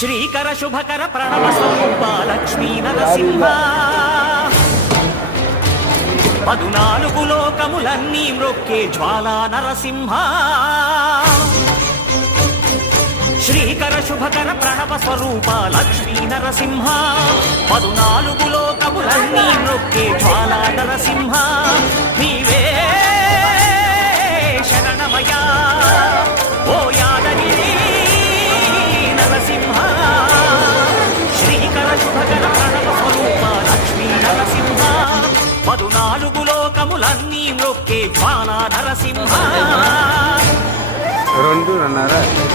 శ్రీకర శుభకర ప్రణవ స్వరూప లక్ష్మీ నరసింహ 14 లోకములన్నీ మ్రొక్కే జ్వాలా నరసింహ శ్రీకర శుభకర ప్రణవ స్వరూప లక్ష్మీ నరసింహ 14 లోకములన్నీ మ్రొక్కే జ్వాలా నరసింహ నీవే శరణమయ్యా ఓ యాదగిరి నరసింహ శ్రీకర శుభకర ప్రణవ స్వరూప లక్ష్మీ నరసింహ 14 లోకములన్నీ మ్రొక్కే జ్వాలా నరసింహ 2:5